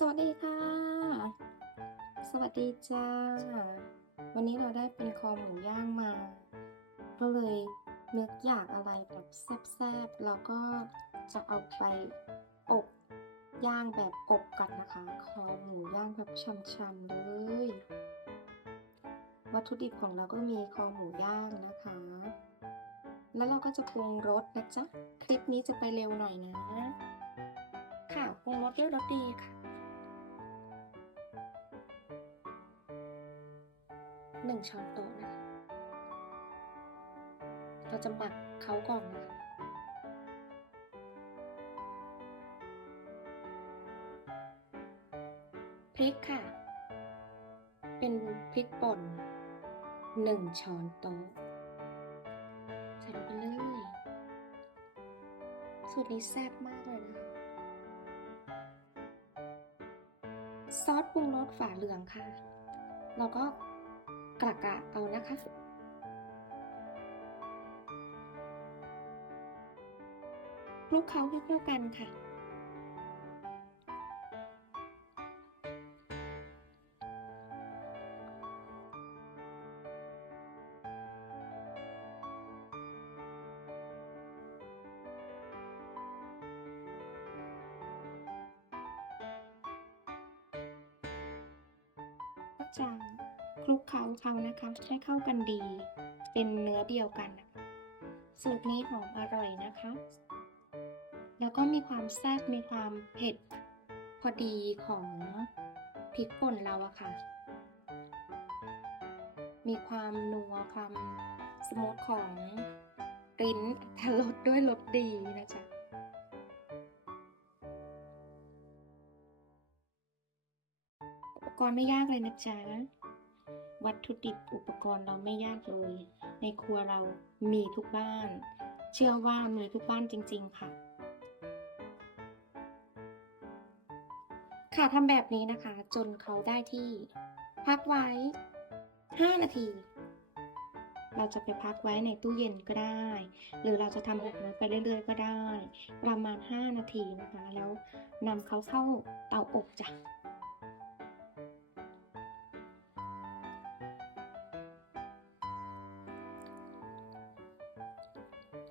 สวัสดีค่ะ สวัสดีจ้า วันนี้เราได้เป็นคอหมูย่างมา ก็เลยนึกอยากอะไรแบบแซ่บๆ แล้วก็จะเอาไปอบย่างแบบอบกันนะคะ คอหมูย่างแบบช่ำๆเลย วัตถุดิบของเราก็มีคอหมูย่างนะคะ แล้วเราก็จะปรุงรสนะจ๊ะ คลิปนี้จะไปเร็วหน่อยนะ ค่ะปรุงรสด้วยรสดีค่ะ หนึ่งช้อนโต๊ะนะคะ เราจะหมักเขาก่อนนะคะพริกค่ะ เป็นพริกป่นหนึ่งช้อนโต๊ะใส่ลงไปเลย สูตรนี้แซ่บมากเลยนะคะ ซอสปรุงรสฝาเหลืองค่ะเราก็ กระกะเอานะคะ คลุกเคล้าให้เข้ากันค่ะก็จะ คลุกเคล้าเขานะคะให้เข้ากันดี เป็นเนื้อเดียวกันนะคะสูตรนี้หอมอร่อยนะคะ แล้วก็มีความแซ่บมีความเผ็ดพอดีของพริกป่นเราอะค่ะ มีความนัวความสมูทของริ้นทรสด้วยรสดีนะจ๊ะอุปกรณ์ไม่ยากเลยนะจ๊ะ วัตถุดิบอุปกรณ์เราไม่ยากเลย ในครัวเรามีทุกบ้าน เชื่อว่ามีทุกบ้านจริง ๆ ค่ะ ค่ะทำแบบนี้นะคะ จนเขาได้ที่ พักไว้ 5 นาที เราจะไปพักไว้ในตู้เย็นก็ได้ หรือเราจะทำแบบนั้นไปเรื่อย ๆ ก็ได้ ประมาณ 5 นาทีนะคะ แล้วนำเขาเข้าเตาอบจ้ะ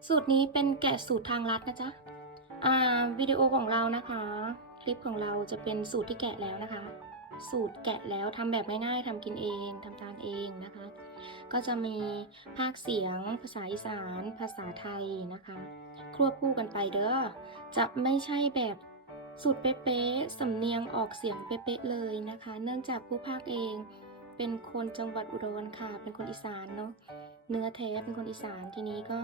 สูตรนี้เป็นแกะสูตรทางลัดนะจ๊ะ อ่าวิดีโอของเรานะคะ คลิปของเราจะเป็นสูตรที่แกะแล้วนะคะ สูตรแกะแล้วทำแบบง่ายๆทำกินเองทำทานเองนะคะ ก็จะมีภาคเสียง ภาษาอีสาน ภาษาไทยนะคะควบคู่กันไปเด้อ จะไม่ใช่แบบสูตรเป๊ะๆสำเนียงออกเสียงเป๊ะๆเลยนะคะ เนื่องจากผู้ภาคเอง เป็นคนจังหวัดอุดรค่ะ เป็นคนอีสานเนาะ เนื้อแท้เป็นคนอีสานทีนี้ก็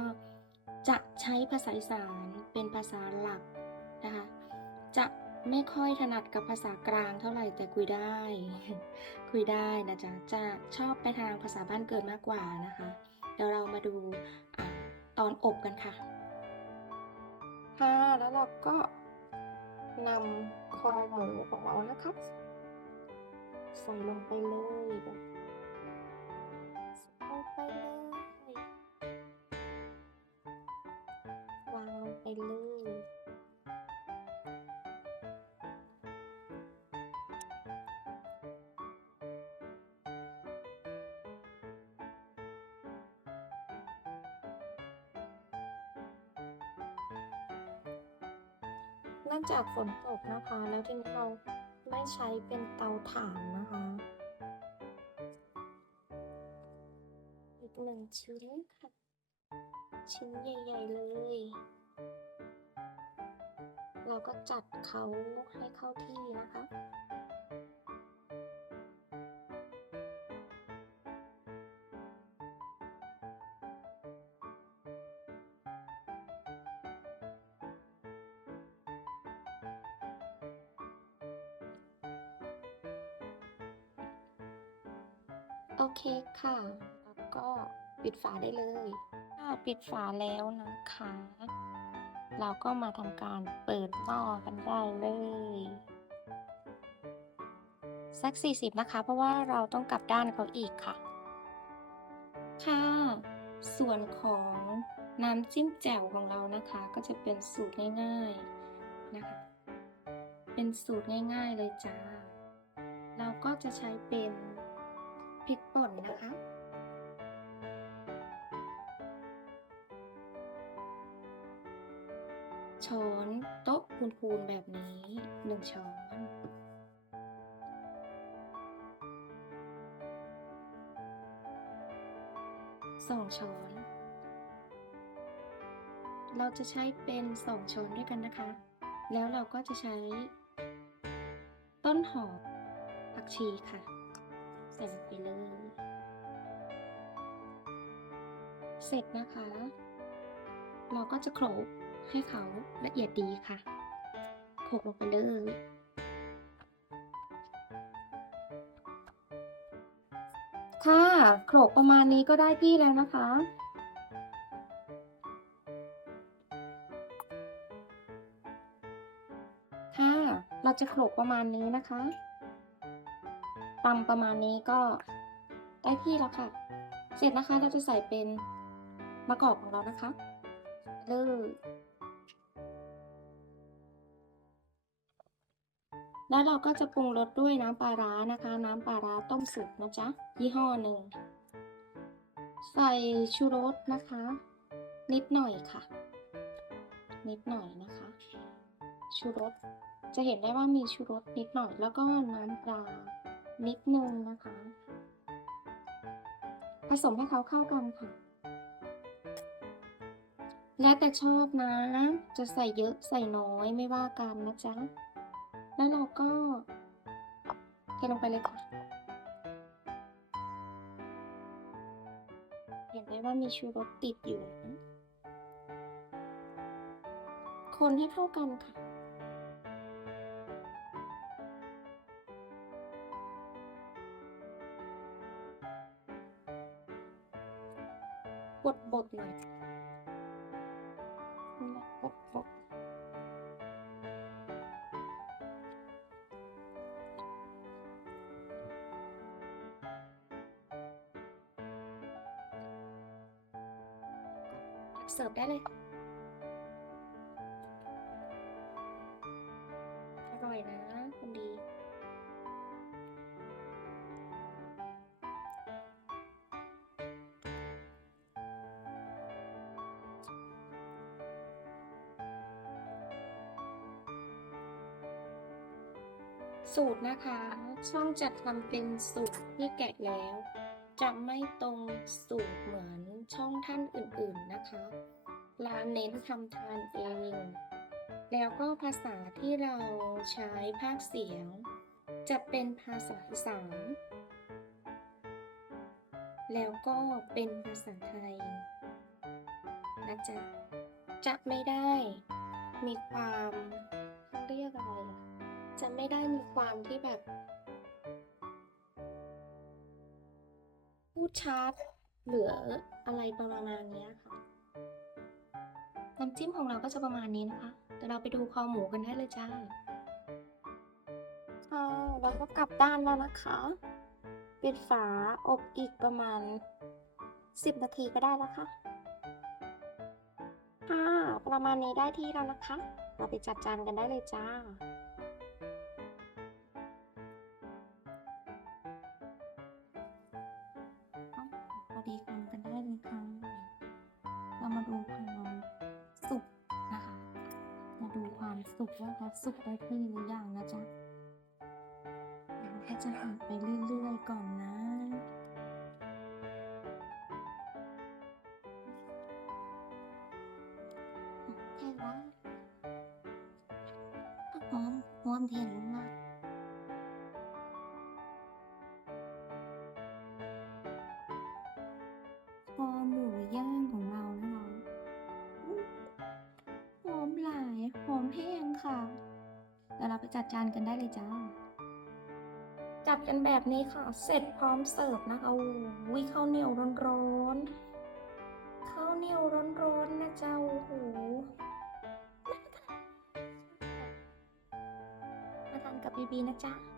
จะใช้ภาษาอีสานเป็นภาษาหลักนะคะ จะไม่ค่อยถนัดกับภาษากลางเท่าไหร่แต่คุยได้ คุยได้นะจ๊ะ จะชอบไปทางภาษาบ้านเกิดมากกว่านะคะ เดี๋ยวเรามาดูอตอนอบกันค่ะ ค่ะ แล้วเราก็นำคอหมูของเรานะคะใส่ลงไปเลยแบบ นื่องจากฝนตกนะคะ แล้วทีนี้เราไม่ใช้เป็นเตาถ่านนะคะ อีกหนึ่งชิ้นค่ะ ชิ้นใหญ่ ๆ เลย เราก็จัดเขาให้เข้าที่นะคะ โอเคค่ะ แล้วก็ปิดฝาได้เลยถ้าปิดฝาแล้วนะคะ เราก็มาทำการเปิดหม้อกันได้เลยสัก 40 นะคะ เพราะว่าเราต้องกลับด้านเขาอีกค่ะ ค่ะ ส่วนของน้ำจิ้มแจ่วของเรานะคะ ก็จะเป็นสูตรง่ายๆนะคะ เป็นสูตรง่ายๆเลยจ้า เราก็จะใช้เป็นพ ริกป่นนะคะ ช้อนโต๊ะคูณๆแบบนี้หนึ่งช้อนสองช้อน เราจะใช้เป็นสองช้อนด้วยกันนะคะ แล้วเราก็จะใช้ ต้นหอมผักชีค่ะ ส่ลงไปเลย เสร็จนะคะ เราก็จะโขลกให้เขาละเอียดดีค่ะโขลกลงไปเลยค่ะโขลกประมาณนี้ก็ได้ที่แล้วนะคะ ค่ะ เราจะโขลกประมาณนี้นะคะ ตำประมาณนี้ก็ได้ที่แล้วค่ะ เสร็จนะคะเราจะใส่เป็นมะกอกของเรานะคะเลยแล้วเราก็จะปรุงรสด้วยน้ำปลาร้านะคะ น้ำปลาร้าต้มสุกนะจ๊ะยี่ห้อหนึ่ง ใส่ชูรสนะคะ นิดหน่อยค่ะ นิดหน่อยนะคะ ชูรสจะเห็นได้ว่ามีชูรสนิดหน่อยแล้วก็น้ำปลา นิดนึงนะคะ ผสมให้เขาเข้ากันค่ะ แล้วแต่ชอบนะ จะใส่เยอะใส่น้อยไม่ว่ากันนะจ๊ะ แล้วเราก็เทลงไปเลยค่ะ เห็นได้ว่ามีชูรสติดอยู่ คนให้เข้ากันค่ะ บดบด สูตรนะคะ ช่องจัดทำเป็นสูตรที่แกะแล้ว จะไม่ตรงสูตรเหมือนช่องท่านอื่นๆนะคะร้านเน้นทำทานเองแล้วก็ภาษาที่เราใช้ภาคเสียง จะเป็นภาษาอีสานแล้วก็เป็นภาษาไทยนะจ๊ะจะไม่ได้มีความเขาเรียกอะไรอะ จะไม่ได้มีความที่แบบ พูดชัดเหลืออะไรประมาณนี้ค่ะ น้ำจิ้มของเราก็จะประมาณนี้นะคะ เดี๋ยวเราไปดูคอหมูกันได้เลยจ้าค่ะแล้วก็กลับด้านแล้วนะคะ ปิดฝาอบอีกประมาณ 10 นาทีก็ได้แล้วค่ะค่ะประมาณนี้ได้ที่แล้วนะคะ เราไปจัดจานกันได้เลยจ้า สุกว่าเขาสุกได้ที่หรือยังนะจ๊ะเราก็จะหั่นไปเรื่อยๆก่อนนะ จัดจานกันได้เลยจ้า จัดกันแบบนี้ค่ะ เสร็จพร้อมเสิร์ฟนะคะโอ้ยข้าวเหนียวร้อนๆข้าวเหนียวร้อนๆนะเจ้าโอ้โหมาทานกับบีบีนะจ๊ะ